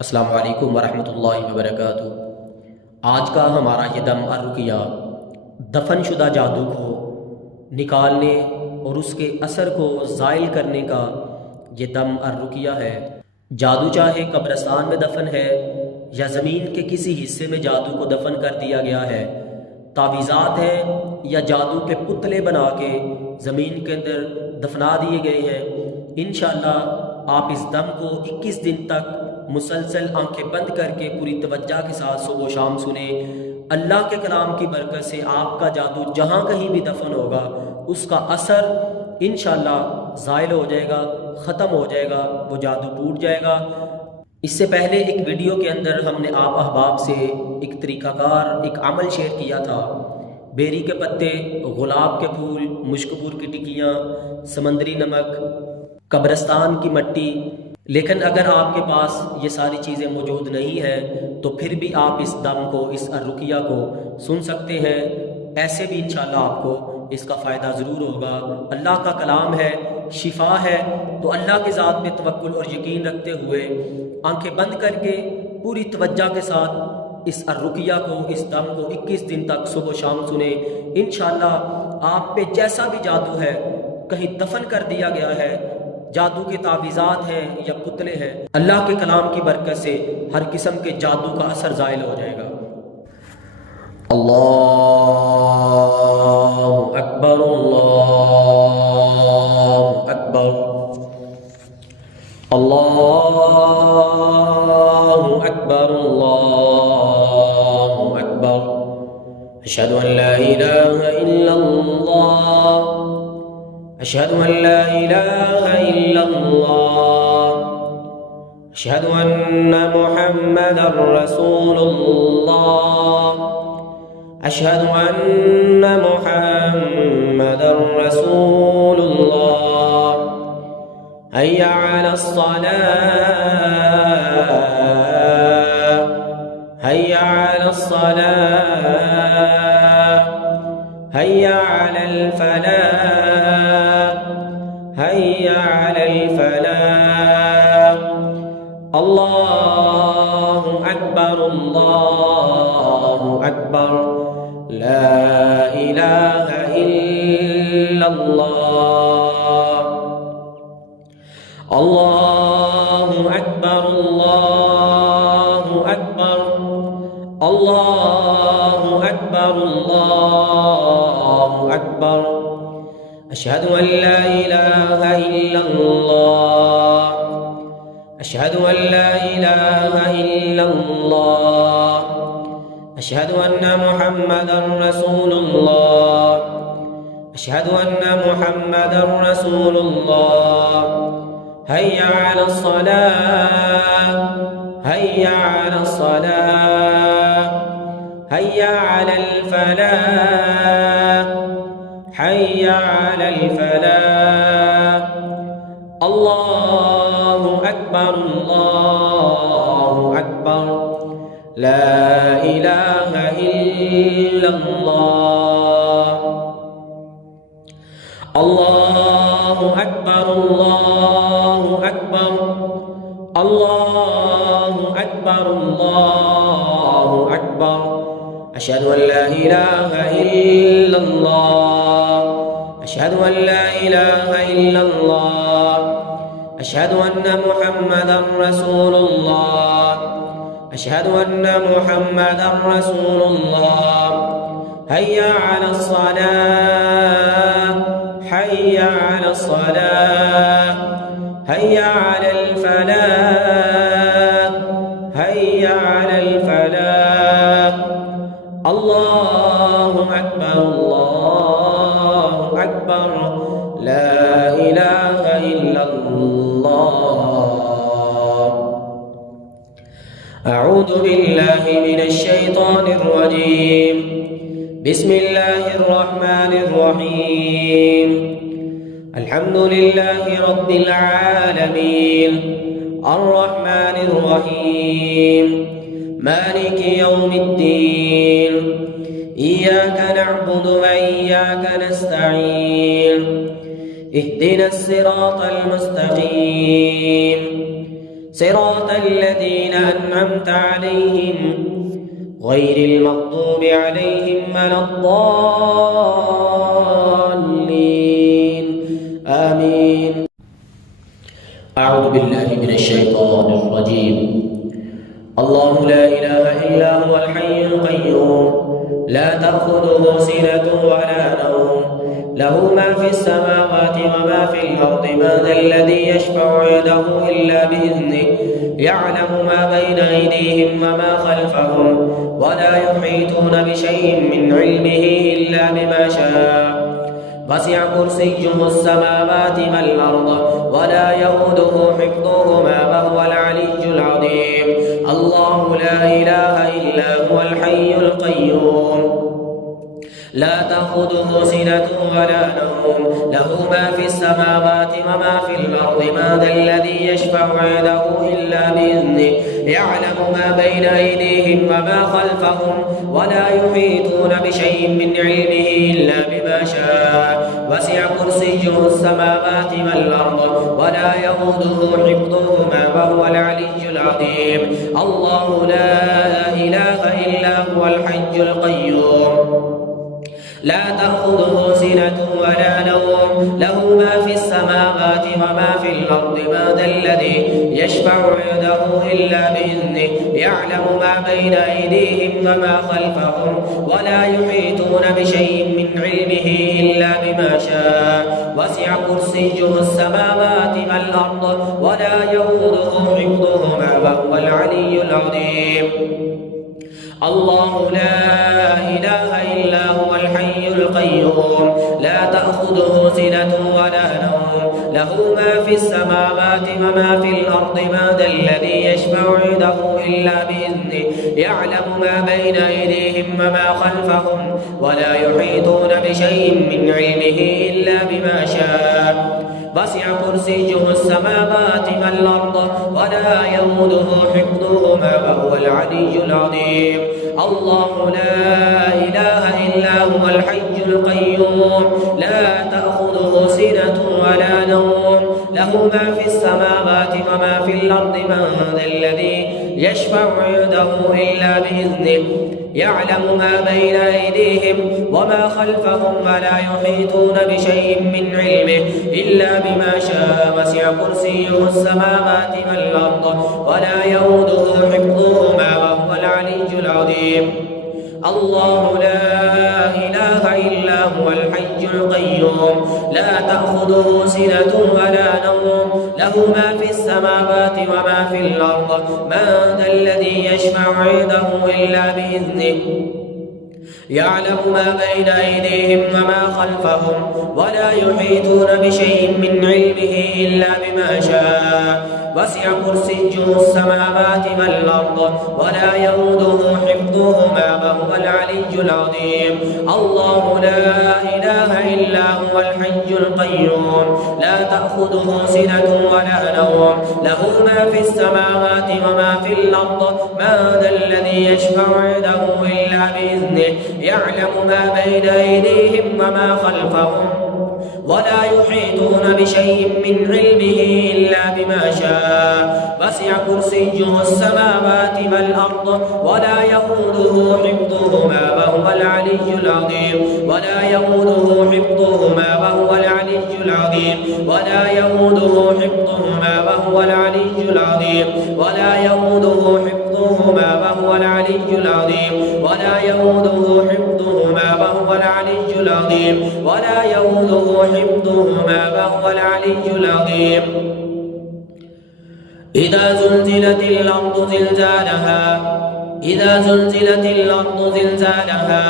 अस्सलामु अलैकुम वरहमतुल्लाहि वबरकातुहू। आज का हमारा ये दम अर्रुकिया दफन शुदा जादू को निकालने और उसके असर को ज़ाइल करने का ये दम अर्रुकिया है। जादू चाहे कब्रिस्तान में दफन है या ज़मीन के किसी हिस्से में जादू को दफन कर दिया गया है, तावीज़ात हैं या जादू के पुतले बना के ज़मीन के अंदर दफना दिए गए हैं, इंशाअल्लाह आप इस दम को 21 दिन तक मुसलसल आंखें बंद करके पूरी तवज्जो के साथ सुबह शाम सुने। अल्लाह के कलाम की बरकत से आपका जादू जहाँ कहीं भी दफन होगा उसका असर इंशाअल्लाह ज़ाइल हो जाएगा, ख़त्म हो जाएगा, वो जादू टूट जाएगा। इससे पहले एक वीडियो के अंदर हमने आप अहबाब से एक तरीक़ाकार एक अमल शेयर किया था। बेरी के पत्ते, गुलाब के फूल, मुश्कपुर की टिक्कियाँ, समंदरी नमक, कब्रिस्तान की मट्टी। लेकिन अगर आपके पास ये सारी चीज़ें मौजूद नहीं हैं तो फिर भी आप इस दम को, इस अर्रुकिया को सुन सकते हैं। ऐसे भी इंशाअल्लाह आपको इसका फ़ायदा ज़रूर होगा। अल्लाह का कलाम है, शिफा है, तो अल्लाह के ज़ात पे तवक्कुल और यकीन रखते हुए आंखें बंद करके पूरी तवज्जो के साथ इस अर्रुकिया को, इस दम को 21 दिन तक सुबह शाम सुने। इंशाअल्लाह आप पे जैसा भी जादू है, कहीं दफन कर दिया गया है, जादू के तावीज़ात हैं या पुतले हैं, अल्लाह के कलाम की बरकत से हर किस्म के जादू का असर ज़ाइल हो जाएगा। अल्लाहु अकबर, अल्लाहु अकबर, अल्लाहु अकबर, अल्लाहु अकबर। अशहदु अन ला इलाहा इल्लल्लाह, अशहदु अन ला इलाहा इल्लल्लाह, अशहदु अन्ना मुहम्मदर रसूलुल्लाह, अशहदु अन्ना मुहम्मदर रसूलुल्लाह। हय्या अलस सलाह, हय्या अलस सलाह, हय्या अलल फलाह, हय्या अलल फलाह। अल्लाहु अकबर, अल्लाहु अकबर, ला इलाहा इल्लल्लाह। अल्लाहु अकबर, अल्लाहु अकबर, अल्लाहु अकबर, अल्लाहु अकबर। अशहदु अन ला इलाहा इल्लल्लाह, अशहदु अन ला इलाहा इल्लल्लाह, अशहदु अन्ना मुहम्मदर रसूलुल्लाह, अशहदु अन्ना मुहम्मदर रसूलुल्लाह। हय्या अलस सलाह, हय्या अलस सलाह, हय्या अलल फलाह, हय्या अलल फलाह। अल्लाहु अकबर, अल्लाहु अकबर, ला इलाहा इल्लल्लाह। अल्लाहु अकबर, अल्लाहु अकबर, अल्लाहु अकबर, अल्लाहु अकबर। अशहदु अन ला इलाहा इल्लल्लाह, अशहदु अन ला इलाहा इल्लल्लाह, अशहदु अन्ना मुहम्मदर रसूलुल्लाह, अशहदु अन्ना मुहम्मदर रसूलुल्लाह। हय्या अलस सलाह, हय्या अलस सलाह, हय्या अलल फलाह, हय्या अलल फलाह। अल्लाहु अकबर, अल्लाहु अकबर, ला इलाहा इल्लल्लाह। अऊज़ु बिल्लाहि मिनश शैतानिर रजीम। बिस्मिल्लाहिर रहमानिर रहीम। अल्हम्दुलिल्लाहि रब्बिल आलमीन, अर्रहमानिर रहीम, मालिकि यौमिद्दीन। इय्याका नअबुदु व इय्याका नस्तईन। इहदिनस सिरातल मुस्तकीम, صراط الذين أنعمت عليهم غير المغضوب عليهم ولا الضالين آمين. أعوذ بالله من الشيطان الرجيم. الله لا إله إلا هو الحي القيوم لا تأخذه سنة ولا نوم له ما في السماوات وما في الأرض من ذا الذي يشفع عنده إلا بإذنه يعلم ما بين أيديهم وما خلفهم ولا يحيطون بشيء من علمه إلا بما شاء وسع كرسيه السماوات والأرض ولا يؤوده حفظهما وهو العلي العظيم. الله لا إله إلا هو الحي القيوم لا تأخذه سنة ولا نوم له ما في السماوات وما في الأرض من ذا الذي يشفع عنده إلا بإذنه يعلم ما بين أيديهم وما خلفهم ولا يحيطون بشيء من علمه إلا بما شاء وسع كرسيه السماوات والأرض ولا يؤوده حفظهما وهو العلي العظيم. الله لا إله إلا هو الحي القيوم لا تأخذه سنة ولا نوم له ما في السماوات وما في الأرض من ذا الذي يشفع عنده إلا بإذنه يعلم ما بين أيديهم وما خلفهم ولا يحيطون بشيء من علمه إلا بما شاء وسع كرسيه السماوات والأرض ولا يؤوده حفظهما وهو العلي العظيم. الله لا إله إلا هو الحي القيوم لا تأخذه سنة ولا نوم له ما في السماوات وما في الأرض من ذا الذي يشفع عنده إلا بإذنه يعلم ما بين أيديهم وما خلفهم ولا يحيطون بشيء من علمه إلا بما شاء وسع كرسيه السماوات والأرض ولا يؤوده حفظهما وهو العلي العظيم. الله لا إله إلا هو الحي القيوم لا تأخذه سنة ولا نوم له ما في السماوات وما في الأرض من ذا الذي يشفع عنده إلا بإذنه يعلم ما بين أيديهم وما خلفهم ولا يحيطون بشيء من علمه إلا بما شاء وسع كرسيه السماوات والأرض ولا يؤوده حفظهما وهو العلي العظيم. الله لا إله إلا هو الحي القيوم لا تأخذه سنة ولا نوم له ما في السماوات وما في الأرض من ذا الذي يشفع عنده إلا بإذنه يعلم ما بين أيديهم وما خلفهم ولا يحيطون بشيء من علمه إلا بما شاء وسع كرسيه السماوات والأرض ولا يؤوده حفظهما وهو العلي العظيم. الله لا إله إلا هو الحي القيوم لا تأخذه سنة ولا نوم له ما في السماوات وما في الأرض من ذا الذي يشفع عنده إلا بإذنه يعلم ما بين أيديهم وما خلفهم ولا يحيطون بشيء من علمه إلا بما شاء وسع كرسيه السماوات والأرض ولا يؤوده حفظهما وهو العلي العظيم. ولا يؤوده حفظهما وهو العلي العظيم. ولا يؤوده حفظهما وهو العلي العظيم. ولا يؤوده حفظهما وهو العلي العظيم. ولا يؤوده حفظهما وهو العلي العظيم. ولا يؤوده حفظهما وهو العلي العظيم. إذا زلزلت الأرض زلزالها إذا زلزلت الأرض زلزالها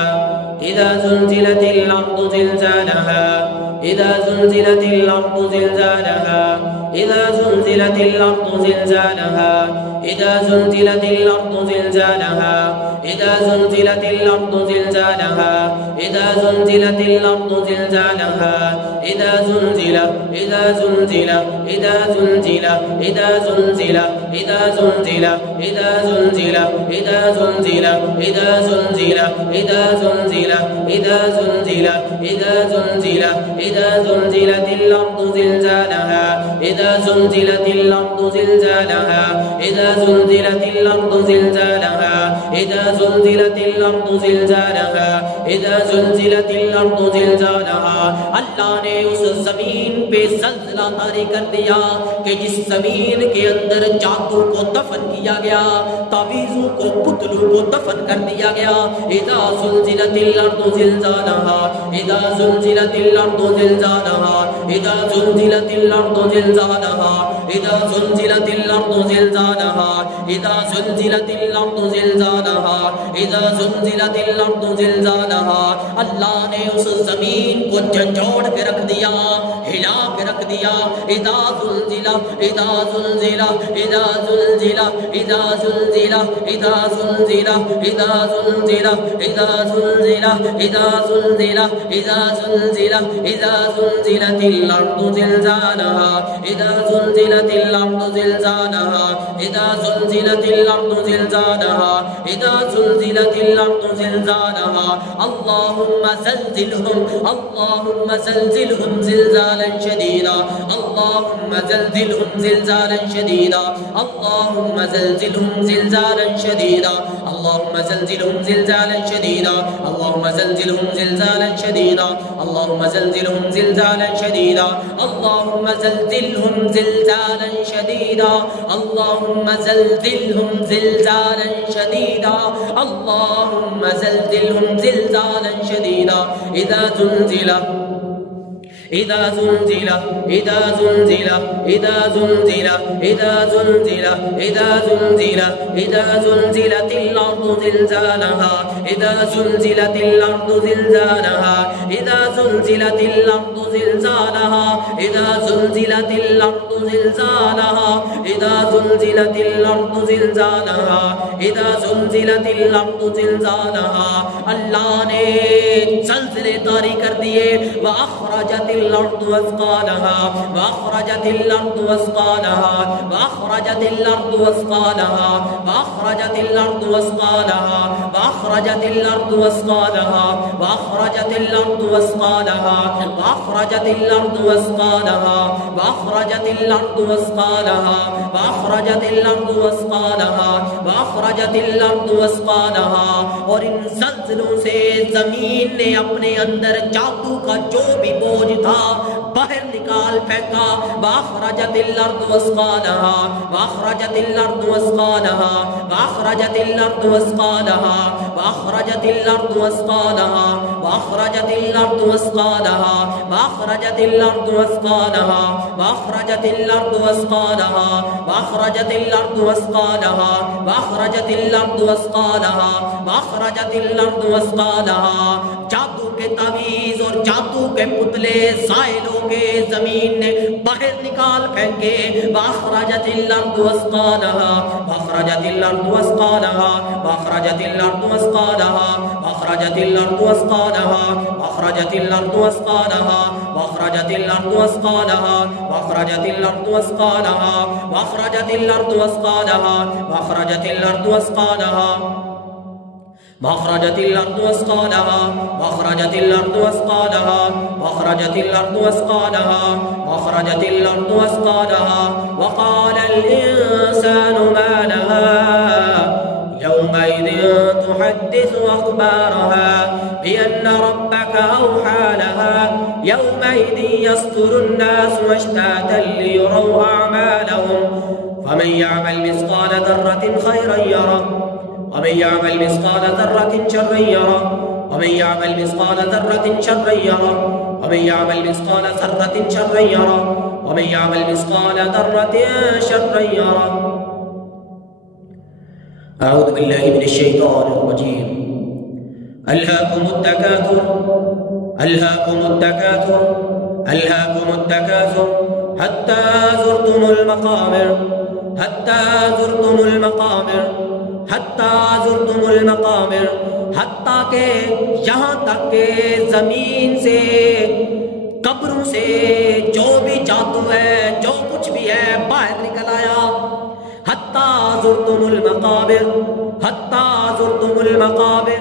إذا زلزلت الأرض زلزالها إذا زلزلت الأرض زلزالها إذا زلزلت الأرض زلزالها إذا زلزلت الأرض زلزالها إذا زلزلت الأرض زلزالها إذا زلزلت الأرض زلزالها إذا زلزل إذا زلزل إذا زلزل إذا زلزل إذا زلزل إذا زلزل إذا زلزل إذا زلزل إذا زلزل إذا زلزل إذا زلزل إذا زلزلت الأرض زلزالها إذا इज़ा ज़ुल्ज़िलतिल अर्दु ज़िलज़ालहा इज़ा ज़ुल्ज़िलतिल अर्दु ज़िलज़ालहा इज़ा ज़ुल्ज़िलतिल अर्दु ज़िलज़ालहा इज़ा ज़ुल्ज़िलतिल अर्दु ज़िलज़ालहा। अल्लाह ने उस ज़मीन पे ज़ल्ज़ला तारी कर दिया कि जिस ज़मीन के अंदर जादू को दफन किया गया, तावीज़ों को, पुतलों को दफन कर दिया गया। इज़ा ज़ुल्ज़िलतिल अर्दु ज़िलज़ालहा इज़ा ज़ुल्ज़िलतिल अर्दु ज़िलज़ालहा इज़ा ज़ुल्ज़िलतिल अर्दु ज़िलज़ालहा इज़ा ज़ुल्ज़िलतिल अर्दु ज़िलज़ालहा इज़ा ज़ुल्ज़िलतिल अर्दु ज़िलज़ालहा इज़ा ज़ुल्ज़िलतिल अर्दु ज़िलज़ालहा। अल्लाह ने उस ज़मीन को झंझोड़ के रख दिया, हिला के रख दिया। इज़ा ज़ुल्ज़िला इज़ा ज़ुल्ज़िला इज़ा ज़ुल्ज़िला इज़ा ज़ुल्ज़िला इज़ा ज़ुल्ज़िला इज़ा ज़ुल्ज़िला इज़ा ज़ुल्ज़िला इज़ा ज़ुल्ज़िला इज़ा ज़ुल्ज़िला इज़ा ज़ुल्ज़िलतिल अर्दु ज़िलज़ालहा इज़ा ज़ुल्ज़िलतिल अर्दु ज़िलज़ालहा इज़ा ज़ुल्ज़िलतिल अर्दु ज़िलज़ालहा इज़ा ज़ुल्ज़िलतिल अर्दु ज़िलज़ालहा। अल्लाहुम्मा ज़ल्ज़िलहुम अल्लाहुम्मा ज़ल्ज़िलहुम ज़िलज़ालन शदीदा अल्लाहुम्मा ज़ल्ज़िलहुम ज़िलज़ालन शदीदा अल्लाहुम्मा ज़ल्ज़िलहुम ज़िलज़ालन शदीदा अल्लाहुम्मा ज़ल्ज़िलहुम ज़िलज़ालन शदीदा अल्लाहुम्मा ज़ल्ज़िलहुम ज़िलज़ालन शदीदा अल्लाहुम्मा ज़ल्ज़िलहुम ज़िलज़ालन शदीदा अल्लाहुम्मा ज़ल्ज़िलहुम ज़िलज़ालन शदीदा अल्लाहुम्मा ज़ल्ज़िलहुम ज़िलज़ालन शदीदा अल्लाहुम्मा ज़ल्ज़िलहुम ज़िलज़ालन शदीदा। इज़ा ज़ुल्ज़िला इज़ा ज़ुल्ज़िला इज़ा ज़ुल्ज़िला इज़ा ज़ुल्ज़िला इज़ा ज़ुल्ज़िला इज़ा ज़ुल्ज़िला इज़ा ज़ुल्ज़िलतिल अर्दु ज़िलज़ालहा इज़ा ज़ुल्ज़िलतिल अर्दु ज़िलज़ालहा इज़ा ज़ुल्ज़िलतिल अर्दु ज़िलज़ालहा इज़ा ज़ुल्ज़िलतिल अर्दु ज़िलज़ालहा इज़ा ज़ुल्ज़िलतिल अर्दु ज़िलज़ालहा इज़ा ज़ुल्ज़िलतिल अर्दु ज़िलज़ालहा। अल्लाह ने ज़ल्ज़ले तारी कर दिए। व अख़रजतिल अर्दु अस्क़ालहा व अख़रजतिल अर्दु अस्क़ालहा व अख़रजतिल अर्दु अस्क़ालहा व अख़रजतिल अर्दु अस्क़ालहा व अख़रजतिल अर्दु अस्क़ालहा व अख़रजतिल अर्दु अस्क़ालहा व अख़रजतिल अर्दु अस्क़ालहा व अख़रजतिल अर्दु अस्क़ालहा व अख़रजतिल अर्दु अस्क़ालहा व अख़रजतिल अर्दु अस्क़ालहा। और इन ज़ल्ज़लों से ज़मीन ने अपने अंदर जादू का जो भी बोझ था बाहर निकाल फेंका। व अख़रजतिल अर्दु अस्क़ालहा व अख़रजतिल अर्दु अस्क़ालहा व अख़रजतिल अर्दु अस्क़ालहा व अख़रजतिल अर्दु अस्क़ालहा व अख़रजतिल अर्दु अस्क़ालहा व अख़रजतिल अर्दु अस्क़ालहा व अख़रजतिल अर्दु अस्क़ालहा व अख़रजतिल अर्दु अस्क़ालहा व अख़रजतिल अर्दु अस्क़ालहा व अख़रजतिल अर्दु अस्क़ालहा। जादू के तावीज़ और जादू के पुतले ज़ाइल हो गए, ज़मीन ने बाहर निकाल फेंके। व अख़रजतिल अर्दु अस्क़ालहा व अख़रजतिल अर्दु अस्क़ालहा व अख़रजतिल अर्दु अस्क़ालहा व अख़रजतिल अर्दु अस्क़ालहा व अख़रजतिल अर्दु अस्क़ालहा व अख़रजतिल अर्दु अस्क़ालहा व अख़रजतिल अर्दु अस्क़ालहा व अख़रजतिल अर्दु अस्क़ालहा व अख़रजतिल अर्दु अस्क़ालहा व अख़रजतिल अर्दु अस्क़ालहा व अख़रजतिल अर्दु अस्क़ालहा व अख़रजतिल अर्दु अस्क़ालहा व अख़रजतिल अर्दु अस्क़ालहा। व क़ालल इंसानु मा लहा यौमइज़िन तुहद्दिसु अख़बारहा बिअन्न रब्बका अवहा लहा यौमइज़िन यस्दुरुन नासु अश्तातन लियुरौ अअमालहुम फमन यअमल मिस्क़ाल ज़र्रतिन ख़ैरन यरह वमन यअमल मिस्क़ाल ज़र्रतिन शर्रन यरह वमन यअमल मिस्क़ाल ज़र्रतिन शर्रन यरह वमन यअमल मिस्क़ाल ज़र्रतिन शर्रन यरह वमन यअमल मिस्क़ाल ज़र्रतिन शर्रन यरह। अऊज़ु बिल्लाहि मिनश शैतानिर रजीम। अल्हाकुमुत तकासुर अल्हाकुमुत तकासुर अल्हाकुमुत तकासुर हत्ता ज़ुरतुमुल मक़ाबिर हत्ता ज़ुरतुमुल मक़ाबिर हत्ता ज़ुरतुमुल मक़ाबिर। हत्ता के यहाँ तक के ज़मीन से, कब्रों से जो भी जादू है, जो कुछ भी है, बाहर निकल आया। हत्ता ज़ुरतुमुल मक़ाबिर हत्ता ज़ुरतुमुल मक़ाबिर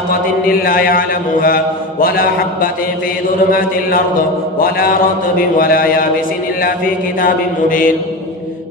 ورقة إلا يعلمها ولا حبة في ظلمات الأرض ولا رطب ولا يابس إلا في كتاب مبين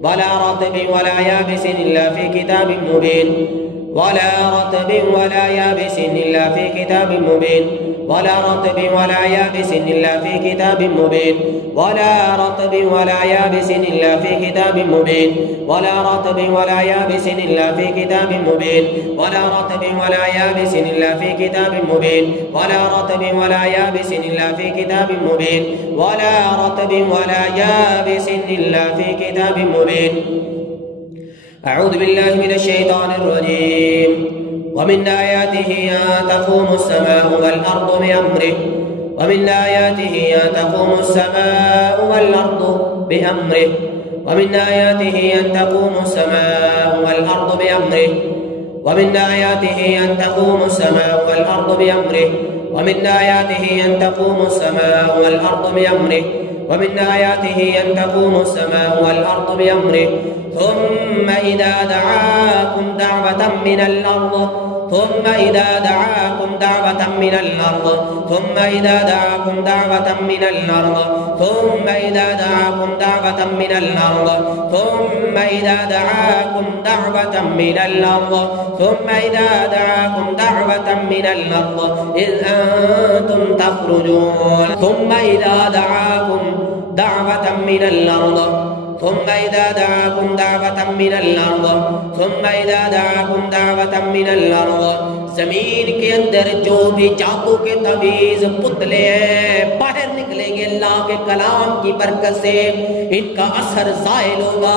ولا رطب ولا يابس إلا في كتاب مبين ولا رطب ولا يابس إلا في كتاب مبين ولا رطب ولا يابس إلا في كتاب مبين ولا رطب ولا يابس إلا في كتاب مبين ولا رطب ولا يابس إلا في كتاب مبين ولا رطب ولا يابس إلا في كتاب مبين ولا رطب ولا يابس إلا في كتاب مبين ولا رطب ولا يابس إلا في كتاب مبين. أعوذ بالله من الشيطان الرجيم. ومن آياته أن تقوم السماء والأرض بأمره ومن آياته أن تقوم السماء والأرض بأمره ومن آياته أن تقوم السماء والأرض بأمره ومن آياته أن تقوم السماء والأرض بأمره ومن آياته أن تقوم السماء والأرض بأمره ومن آياته أن تقوم السماء والأرض بأمره ثم إذا دعاكم دعوة من الأرض ثم إذا دعاكم دعوة من الأرض ثم إذا دعاكم دعوة من الأرض ثم إذا دعاكم دعوة من الأرض ثم إذا دعاكم دعوة من الأرض ثم إذا دعاكم دعوة من الأرض إذ أنتم تخرجون ثم إذا دعاكم دعوة من الأرض ثم إذا دعاكم دعوة من الأرض ثم إذا دعاكم دعوة من الأرض ज़मीन के अंदर जो भी जादू के तवीज़ पुतले हैं बाहर निकलेंगे अल्लाह के कलाम की बरकत से इनका असर ज़ाहिर होगा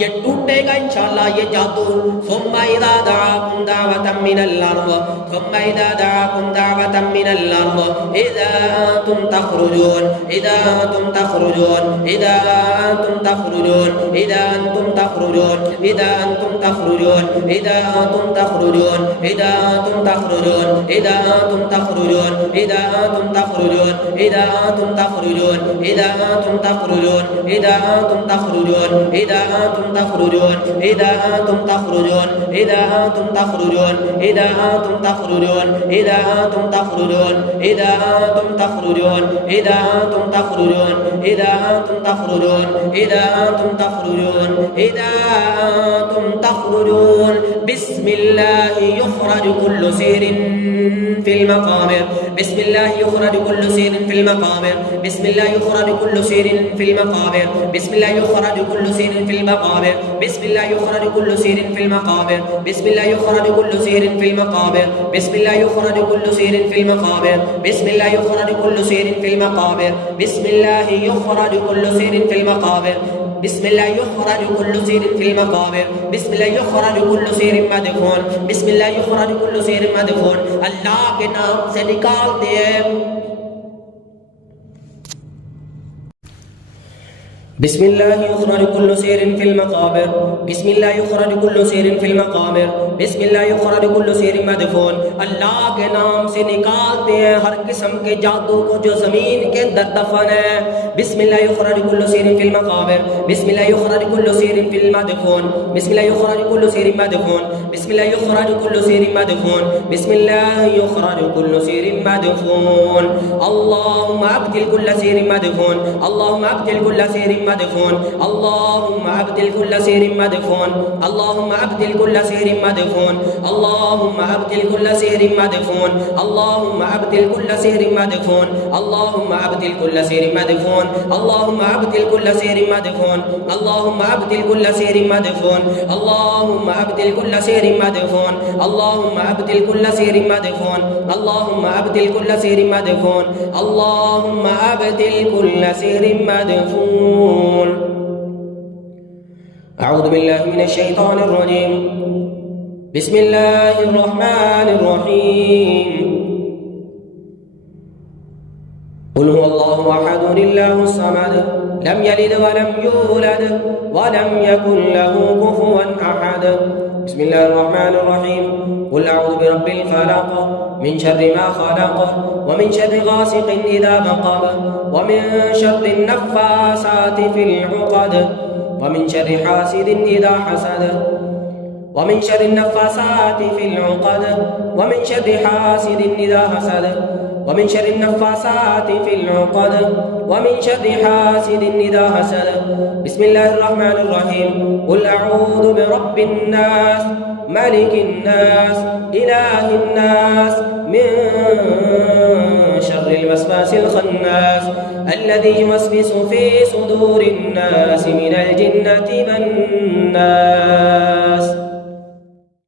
ये टूटेगा इंशाअल्लाह ये जादू सुम्मा इज़ा दआकुम दावतम मिनल अर्द सुम्मा इज़ा दआकुम दावतम मिनल अर्द इज़ा अंतुम तखरुजून इज़ा अंतुम तखरुजून इज़ा अंतुम तखरुजून इज़ा अंतुम तखरुजून इज़ा अंतुम तखरुजून इज़ा अंतुम तखरुजून इज़ा अंतुम تخرجون إذا أنتم تخرجون إذا أنتم تخرجون إذا أنتم تخرجون إذا أنتم تخرجون إذا أنتم تخرجون إذا أنتم تخرجون إذا أنتم تخرجون إذا أنتم تخرجون إذا أنتم تخرجون إذا أنتم تخرجون إذا أنتم تخرجون إذا أنتم تخرجون إذا أنتم تخرجون إذا أنتم تخرجون إذا أنتم تخرجون بسم الله يخرج كل سير في المقابر بسم الله يخرج كل سير في المقابر بسم الله يخرج كل سير في المقابر بسم الله يخرج كل سير في المقابر بسم الله يخرج كل سير في المقابر بسم الله يخرج كل سير في المقابر بسم الله يخرج كل سير في المقابر بسم الله يخرج كل سير في المقابر بسم الله يخرج كل سير في المقابر بسم الله يخرج كل سير في المقابر بسم الله يخرج كل سير مدفون بسم الله يخرج كل سير مدفون अल्लाह के नाम से निकालते हैं بسم الله يخرج كل سير في المقابر بسم الله يخرج كل سير في المقابر بسم الله يخرج كل سير مدفون अल्लाह के नाम से निकालते हैं हर किस्म के जादू को जो ज़मीन के अंदर दफन है بسم الله يخرج كل سير في المقابر بسم الله يخرج كل سير في المدفون بسم الله يخرج كل سير مدفون بسم الله يخرج كل سير مدفون بسم الله يخرج كل سير مدفون اللهم أبدل كل سير مدفون اللهم أبدل كل سير مدفون اللهم أبدل كل سير مدفون اللهم أبدل كل سير مدفون اللهم أبدل كل سير مدفون اللهم أبدل كل سير مدفون اللهم أبدل كل سير مدفون اللهم أبدل كل سير مدفون اللهم أبدل كل سير مدفون اللهم أبدل كل سير مدفون اللهم أبدل كل سير مدفون اللهم أبدل كل سير مدفون اللهم أبدل كل سير مدفون. أعوذ بالله من الشيطان الرجيم. بسم الله الرحمن الرحيم. قل هو الله أحد الله الصمد لم يلد ولم يولد ولم يكن له كفوا أحد. بسم الله الرحمن الرحيم. قل أعوذ برب الفلق من شر ما خلق ومن شر غاسق إذا وقب ومن شر النفاثات في العقد ومن شر حاسد إذا حسد ومن شر النفاسات في العقد ومن شر حاسد إذا حسد ومن شر النفاسات في العقد ومن شر حاسد إذا حسد. بسم الله الرحمن الرحيم. قل أعوذ برب الناس ملك الناس إله الناس من شر الوسواس الخناس الذي يوسوس في صدور الناس من الجنة والناس.